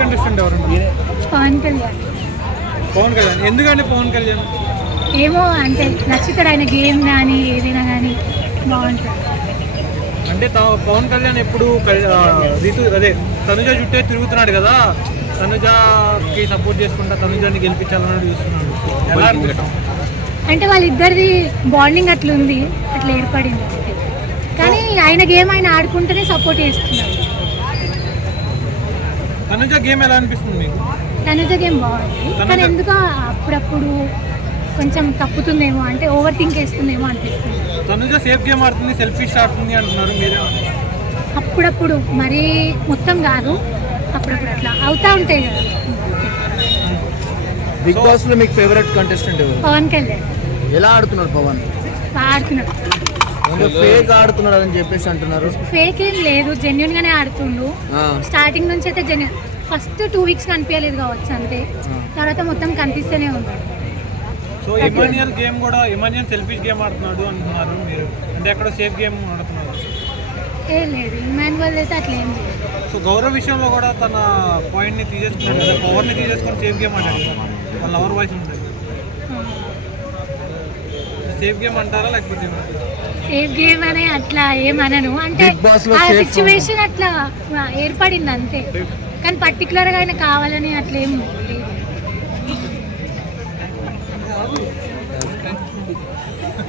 Contestant ఎవరు? పవన్ కళ్యాణ్. పవన్ కళ్యాణ్ ఎందుకంటే పవన్ కళ్యాణ్ ఏమో అంటే నచ్చుతాడు, ఆయన గేమ్ కానీ ఏదైనా కానీ బాగుంటుంది. అంటే పవన్ కళ్యాణ్ ఎప్పుడు తనుజ చుట్టే తిరుగుతున్నాడు కదా, తనుజకి సపోర్ట్ చేసుకుంటా తనుజాని గెలిపించాలని చూస్తున్నాడు. ఎలా అనుకుంటాం? అంటే వాళ్ళిద్దరిది బాండింగ్ అట్లా ఉంది, అట్లా ఏర్పడింది. కానీ ఆయన గేమ్ ఆయన ఆడుకుంటేనే సపోర్ట్ చేస్తున్నాడు. తనుజ గేమ్ ఎలా అనిపిస్తుంది మీకు? తనుజ గేమ్ బాగుంది, కానీ ఎందుకో అప్పుడప్పుడు కొంచెం తప్పుతుందేమో, అంటే ఓవర్ థింక్ వేస్తుందేమో అనిపిస్తుంది. తనుజ సేఫ్ గేమ్ ఆడుతుంది, సెల్ఫిష్ ఆడుతుంది అంటున్నారు మీరే? అప్పుడప్పుడు మరీ మొత్తం కాదు, అప్పుడప్పుడు అట్లా అవుతా ఉంటాయి కదా. బిగ్ బాస్ లో మీకు ఫేవరెట్ కంటెస్టెంట్ ఎవరు? పవన్ కళ్యాణ్. ఎలా ఆడుతున్నాడు పవన్? ఆడుతున్నాడు. ఫేక్ ఆడుతున్నాడు అని చెప్పేసి అంటున్నారు. ఫేక్ ఏం లేదు, జెన్యున్ గానే ఆడుతుండు. స్టార్టింగ్ నుంచి అయితే ఫస్ట్ 2 వీక్స్ కనిపించలేదు కావచ్చు అంతే, తర్వాత మొత్తం కనిపిస్తూనే ఉన్నాడు. సో ఇమాన్యుయల్ గేమ్ కూడా, ఇమాన్యుయల్ సెల్ఫిష్ గేమ్ ఆడుతున్నాడు అంటున్నారు మీరు, అంటే అక్కడ సేఫ్ గేమ్ ఆడుతున్నారు? లేదు, ఇమాన్యుయల్ అయితే అట్లా ఏం లేదు. సో గౌరవ్ విషయంలో కూడా తన పాయింట్ని తీసేసుకున్నాడు కదా, పవర్ని తీసేసుకొని సేఫ్ గేమ్ ఆడాడు, వాళ్ళ ఎవరు వాయిస్ ఉంటుంది. సేఫ్ గేమ్ అంటారా లేకపోతే? సేఫ్ గేమ్ అనే అట్లా ఏమనను, అంటే ఆ సిచ్యువేషన్ అట్లా ఏర్పడింది అంతే, కానీ పర్టికులర్గా ఆయన కావాలని అట్లా ఏం లేదు.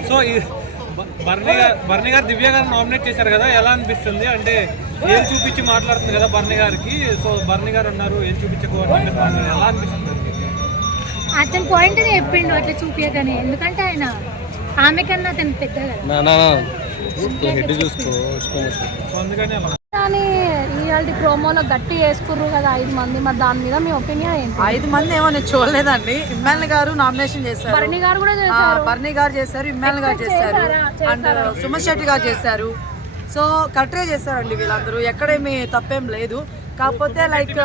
సో బర్నీ గారు దివ్య గారు నామినేట్ చేశారు కదా, ఎలా అనిపిస్తుంది? అంటే ఏం చూపించి మాట్లాడుతుంది కదా బర్నీ గారికి, సో బర్నీ గారు అన్నారు ఏం చూపించకూడదు, ఎలా అనిపిస్తుంది? అతని పాయింట్ చెప్పిండు అట్లా చూపించగానే, ఎందుకంటే ఆయన ఆమె కన్నా అతను పెద్ద కానీ రియాలిటీ ప్రోమోలో గట్టి వేసుకుర్రు కదా 5 మంది, మరి దాని మీద మీ ఒపీనియన్ ఏంటి? 5 మంది ఏమో నేను చూడలేదండి. ఇమ్మాన్ గారు నామినేషన్ చేశారు, బర్నీ గారు కూడా చేశారు, బర్నీ గారు చేశారు, ఇమ్మాన్ గారు చేశారు, అండ్ సుమన్ శెట్టి గారు చేశారు. సో కరెక్ట్గా చేశారండి వీళ్ళందరూ, ఎక్కడేమి తప్పేం లేదు. కాకపోతే లైక్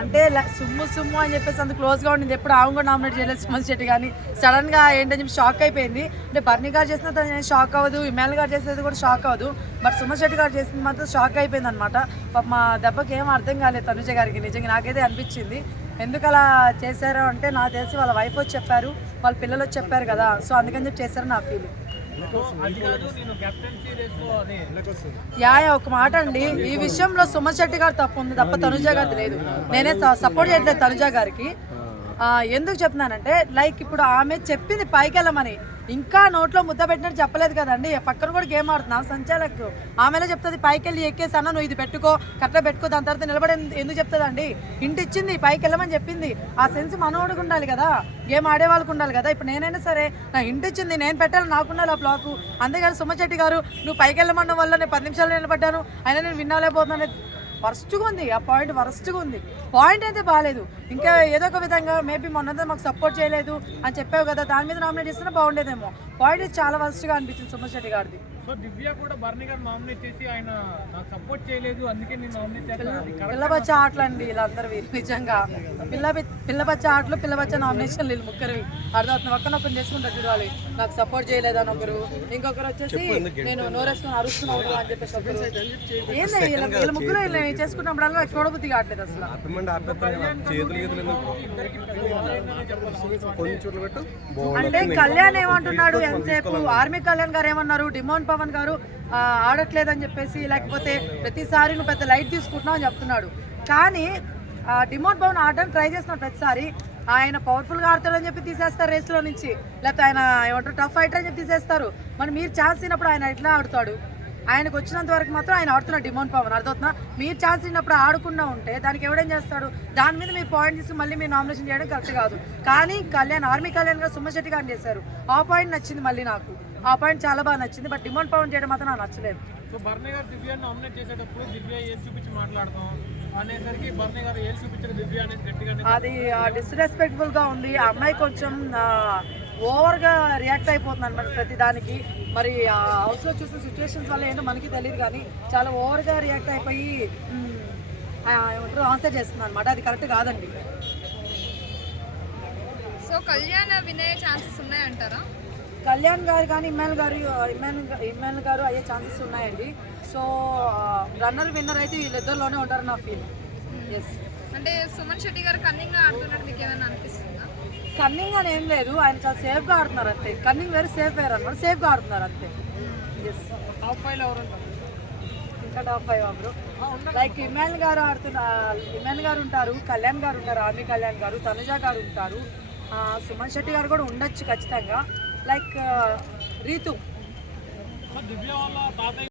అంటే సుమ్ము అని చెప్పేసి అంత క్లోజ్గా ఉండింది, ఎప్పుడు ఆమె కూడా నామినేట్ చేయలేదు సుమన్ శెట్టి కానీ, సడన్గా ఏంటని చెప్పి షాక్ అయిపోయింది. అంటే బర్నీ గారు చేసిన తను షాక్ అవ్వదు, ఇమ్మాన్ గారు చేసేది కూడా షాక్ అవ్వదు, బట్ సుమన్ శెట్టి గారు చేసింది మాత్రం షాక్ అయిపోయింది అనమాట. మా దెబ్బకి ఏం అర్థం కాలేదు తనుజ గారికి, నిజంగా నాకైతే అనిపించింది. ఎందుకు అలా చేశారు అంటే నాకు తెలిసి వాళ్ళ వైఫ్ వచ్చి చెప్పారు, వాళ్ళ పిల్లలు వచ్చి చెప్పారు కదా, సో అందుకని చెప్పి చేశారు నా ఫీలింగ్. ఒక మాట అండి, ఈ విషయంలో సుమన్ శెట్టి గారు తప్పు ఉంది తప్ప తనుజ గారిది లేదు. నేనే సపోర్ట్ చేయట్లేదు తనుజ గారికి. ఎందుకు చెప్తున్నానంటే లైక్ ఇప్పుడు ఆమె చెప్పింది పైకి వెళ్ళమని, ఇంకా నోట్లో ముద్ద పెట్టినట్టు చెప్పలేదు కదండి. పక్కన కూడా గేమ్ ఆడుతున్నాం సంచాలకు, ఆమెలో చెప్తుంది పైకి వెళ్ళి ఎక్కేసాను, నువ్వు ఇది పెట్టుకో కరెక్ట్గా పెట్టుకో, దాని తర్వాత నిలబడి ఎందుకు చెప్తుందండి? ఇంటి ఇచ్చింది పైకి వెళ్ళమని చెప్పింది, ఆ సెన్స్ మనోడికి ఉండాలి కదా, గేమ్ ఆడే వాళ్ళకు ఉండాలి కదా. ఇప్పుడు నేనైనా సరే నా ఇంటి ఇచ్చింది నేను పెట్టాలి, నాకుండాలి ఆ బ్లాకు. అంతేగాని సుమన్ శెట్టి గారు నువ్వు పైకి వెళ్ళమన్న వల్ల నేను 10 నిమిషాలు నిలబడ్డాను, అయినా నేను విన్నాలేకపోతున్నాను, వరస్ట్గా ఉంది ఆ పాయింట్, వరస్ట్గా ఉంది. పాయింట్ అయితే బాగాలేదు. ఇంకా ఏదో ఒక విధంగా మేబీ మొన్నంతా మాకు సపోర్ట్ చేయలేదు అని చెప్పావు కదా, దాని మీద నామినేట్ చేస్తే బాగుండేదేమో. పాయింట్ చాలా వరస్ట్గా అనిపించింది సుమన్ శెట్టి గారిది. సో దివ్య కూడా బర్నీ గారు నామినేట్ చేసి ఆయన నాకు సపోర్ట్ చేయలేదు అందుకే నేను నామినేట్ చేస్తాను. పిల్లబచ్చ ఆటలు అండి వీళ్ళందరూ, నిజంగా పిల్లబచ్చ ఆటలు, పిల్లబచ్చ నామినేషన్లు వీళ్ళు ముగ్గురు అర్థమవుతుంది. ఒక్కనొక్కరు చేసుకుంటారు చూడాలి, నాకు సపోర్ట్ చేయలేదని ఒకరు, ఇంకొకరు వచ్చేసి నేను నోరేసుకొని అరుస్తున్నాను అని చెప్పేసి ఒకరు. ఏంది వీళ్ళ ముగ్గురు చేసుకున్నప్పుడల్లా నాకు చూడబుద్ధి కావట్లేదు అసలు. అంటే కళ్యాణ్ ఏమంటున్నాడు ఎంతసేపు, ఆర్మీ కళ్యాణ్ గారు ఏమన్నారు, డిమోన్ పవన్ గారు ఆడట్లేదని చెప్పేసి, లేకపోతే ప్రతిసారి నువ్వు పెద్ద లైట్ తీసుకుంటున్నావు అని చెప్తున్నాడు. కానీ డిమోన్ పవన్ ఆడడానికి ట్రై చేస్తున్నాడు ప్రతిసారి, ఆయన పవర్ఫుల్గా ఆడతాడని చెప్పి తీసేస్తారు రేస్లో నుంచి, లేకపోతే ఆయన ఏమంటారు టఫ్ ఫైటర్ అని చెప్పి తీసేస్తారు. మరి మీరు ఛాన్స్ ఇచ్చినప్పుడు ఆయన ఎట్లా ఆడుతాడు? ఆయనకు వచ్చినంత వరకు మాత్రం ఆయన ఆడుతున్నాడు డిమోన్ పవన్, అర్థవుతున్నా? మీరు ఛాన్స్ ఇచ్చినప్పుడు ఆడకుండా ఉంటే దానికి ఎవడేం చేస్తాడు? దాని మీద మీరు పాయింట్ తీసుకుని మళ్ళీ మీరు నామినేషన్ చేయడం కరెక్ట్ కాదు. కానీ కళ్యాణ్, ఆర్మీ కళ్యాణ్ గారు సుమన్ శెట్టి గారిని చేశారు, ఆ పాయింట్ నచ్చింది మళ్ళీ నాకు, ఆ పాయింట్ చాలా బాగా నచ్చింది. బట్ డిమోన్ పవన్ చేయడం మాత్రం నాకు నచ్చలేదు. సో బర్నీ గారు దివ్యాన్ని నామినేట్ చేసేటప్పుడు దివ్య ఏం చూపించి మాట్లాడతాం అనేసరికి బర్నీ గారు ఏం చూపించారు దివ్య అనేది గట్టిగా, అది డిస్రెస్పెక్ట్ఫుల్ గా ఉంది. ఆ అమ్మాయి కొంచెం ఓవర్గా రియాక్ట్ అయిపోతుంది అనమాట ప్రతి దానికి. మరి ఆ హౌస్లో చూసిన సిచ్యువేషన్స్ వల్ల ఏంటో మనకి తెలియదు, కానీ చాలా ఓవర్గా రియాక్ట్ అయిపోయి ఏమంటారు ఆన్సర్ చేస్తుంది అనమాట, అది కరెక్ట్ కాదండి. సో కళ్యాణ్ వినే ఛాన్సెస్ ఉన్నాయంటారా? కళ్యాణ్ గారు కానీ ఇమ్మాన్ గారు అయ్యే ఛాన్సెస్ ఉన్నాయండి. సో రన్నర్ విన్నర్ అయితే వీళ్ళిద్దరిలోనే ఉంటారు నా ఫీల్. ఎస్. అంటే సుమన్ శెట్టి గారు కన్నింగ్ ఆడుతున్నట్టు మీకు ఏమైనా అనిపిస్తుందా? కన్నింగ్ అని ఏం లేదు, ఆయన చాలా సేఫ్గా ఆడుతున్నారు అంతే. కన్నింగ్ వేరు సేఫ్ వేరు అనమాట, సేఫ్గా ఆడుతున్నారు అంతే. ఎస్. టాప్ 5 ఎవరు ఉంటారు? ఇంకా టాప్ 5 బ్రో, లైక్ ఇమాన్ గారు ఇమాన్ గారు ఉంటారు, కళ్యాణ్ గారు ఉంటారు, ఆర్మీ కళ్యాణ్ గారు, తనుజ గారు ఉంటారు, సుమన్ శెట్టి గారు కూడా ఉండొచ్చు ఖచ్చితంగా, లైక్ రీతు. దివ్య వాళ్ళ తాతయ్య